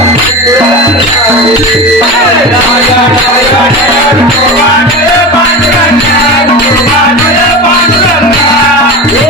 Yeah.